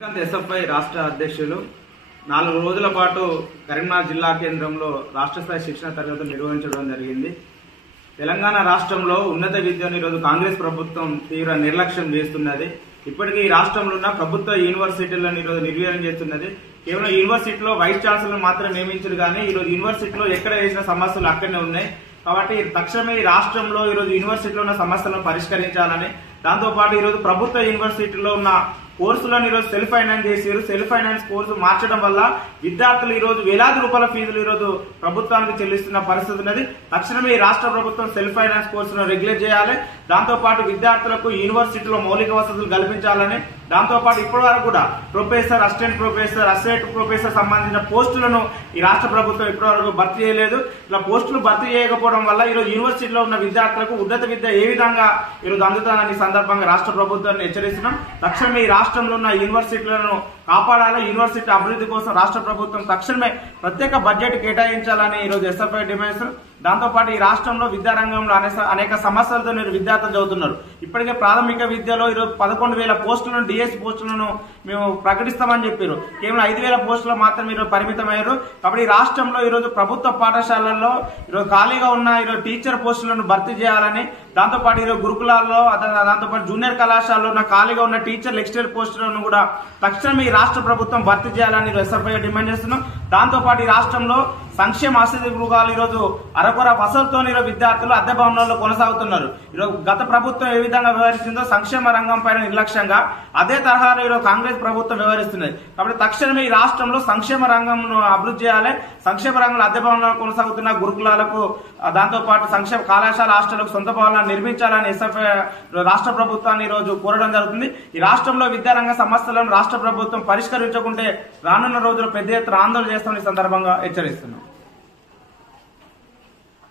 SFI రాష్ట్ర అధ్యక్షులు 4 రోజుల పాటు కరీంనగర్ జిల్లా కేంద్రంలో రాష్ట్ర స్థాయి శిక్షణ తరగతులు నిర్వహించడం జరిగింది. తెలంగాణ రాష్ట్రంలో ఉన్నత విద్యను ఈరోజు కాంగ్రెస్ ప్రభుత్వం తీవ్ర నిర్లక్ష్యం చేస్తున్నది. ఇప్పటికీ ఈ రాష్ట్రంలో ఉన్న ప్రభుత్వ యూనివర్సిటీలను ఈరోజు నిర్వీర్యం చేస్తున్నది. కేవలం యూనివర్సిటీలో వైస్ ఛాన్సలర్ మాత్రం నియమించారు కానీ ఈరోజు యూనివర్సిటీలో ఎక్కడ వేసిన సమస్యలు అక్కడనే ఉన్నాయి. కాబట్టి తక్షణమే ఈ రాష్ట్రంలో ఈరోజు యూనివర్సిటీలో ఉన్న సమస్యలను పరిష్కరించాలని, దాంతోపాటు ఈరోజు ప్రభుత్వ యూనివర్సిటీలో ఉన్న కోర్సులను ఈరోజు సెల్ఫ్ ఫైనాన్స్ చేసారు. సెల్ఫ్ ఫైనాన్స్ కోర్సు మార్చడం వల్ల విద్యార్థులు ఈరోజు వేలాది రూపాయల ఫీజులు ఈరోజు ప్రభుత్వానికి చెల్లిస్తున్న పరిస్థితి ఉన్నది. తక్షణమే ఈ రాష్ట్ర ప్రభుత్వం సెల్ఫ్ ఫైనాన్స్ కోర్సును రెగ్యులేట్ చేయాలి. దాంతోపాటు విద్యార్థులకు యూనివర్సిటీలో మౌలిక వసతులు కల్పించాలని, దాంతోపాటు ఇప్పటి వరకు కూడా professor, assistant professor, associate professor సంబంధించిన పోస్టులను ఈ రాష్ట్ర ప్రభుత్వం ఇప్పటివరకు భర్తీ చేయలేదు. ఇలా పోస్టులు భర్తీ చేయకపోవడం వల్ల ఈరోజు యూనివర్సిటీలో ఉన్న విద్యార్థులకు ఉన్నత విద్య ఏ విధంగా ఈరోజు అందుతుందని సందర్భంగా రాష్ట్ర ప్రభుత్వాన్ని హెచ్చరిస్తున్నాం. తక్షణమే ఈ రాష్ట్రంలో ఉన్న యూనివర్సిటీలను కాపాడాలి. యూనివర్సిటీ అభివృద్ధి కోసం రాష్ట్ర ప్రభుత్వం తక్షణమే ప్రత్యేక బడ్జెట్ కేటాయించాలని ఈరోజు ఎస్ఎఫ్ఐ డిమాండ్స్. దాంతోపాటు ఈ రాష్ట్రంలో విద్యారంగంలో అనేక సమస్యలతో విద్యార్థులు చదువుతున్నారు. ఇప్పటికే ప్రాథమిక విద్యలో ఈరోజు 11,000 పోస్టులను, డిఎస్ పోస్టులను మేము ప్రకటిస్తామని చెప్పారు. కేవలం 5,000 పోస్టులు మాత్రం ఈరోజు పరిమితమయ్యారు. కాబట్టి ఈ రాష్ట్రంలో ఈరోజు ప్రభుత్వ పాఠశాలల్లో ఈరోజు ఖాళీగా ఉన్న ఈరోజు టీచర్ పోస్టులను భర్తీ చేయాలని, దాంతోపాటు ఈరోజు గురుకులాల్లో, దాంతోపాటు జూనియర్ కళాశాలలో ఉన్న ఖాళీగా ఉన్న టీచర్ లెక్చరర్ పోస్టులను కూడా తక్షణమే ఈ రాష్ట్ర ప్రభుత్వం భర్తీ చేయాలని ఎస్ఎఫ్ఐ డిమాండ్ చేస్తున్నాం. దాంతోపాటు ఈ రాష్ట్రంలో సంక్షేమ ఆశ్రయ గృహాలు ఈరోజు అరకొర వసతులతో ఈరోజు విద్యార్థులు అద్దె భవనాల్లో కొనసాగుతున్నారు. ఈరోజు గత ప్రభుత్వం ఏ విధంగా వ్యవహరిస్తుందో సంక్షేమ రంగం పైన నిర్లక్ష్యంగా అదే తరహాలో ఈరోజు కాంగ్రెస్ ప్రభుత్వం వ్యవహరిస్తున్నది. కాబట్టి తక్షణమే ఈ రాష్ట్రంలో సంక్షేమ రంగంను అభివృద్ధి చేయాలి. సంక్షేమ రంగంలో అద్దె భవనాలు కొనసాగుతున్న గురుకులాలకు, దాంతోపాటు సంక్షేమ కళాశాల హాస్టళ్లకు సొంత భవనాలు నిర్మించాలని ఎస్ఎఫ్ఐ రాష్ట్ర ప్రభుత్వాన్ని ఈరోజు కోరడం జరుగుతుంది. ఈ రాష్ట్రంలో విద్యారంగ సమస్యలను రాష్ట్ర ప్రభుత్వం పరిష్కరించకుంటే రానున్న రోజుల్లో పెద్ద ఎత్తున ఆందోళన చేస్తామని సందర్భంగా హెచ్చరిస్తున్నాం.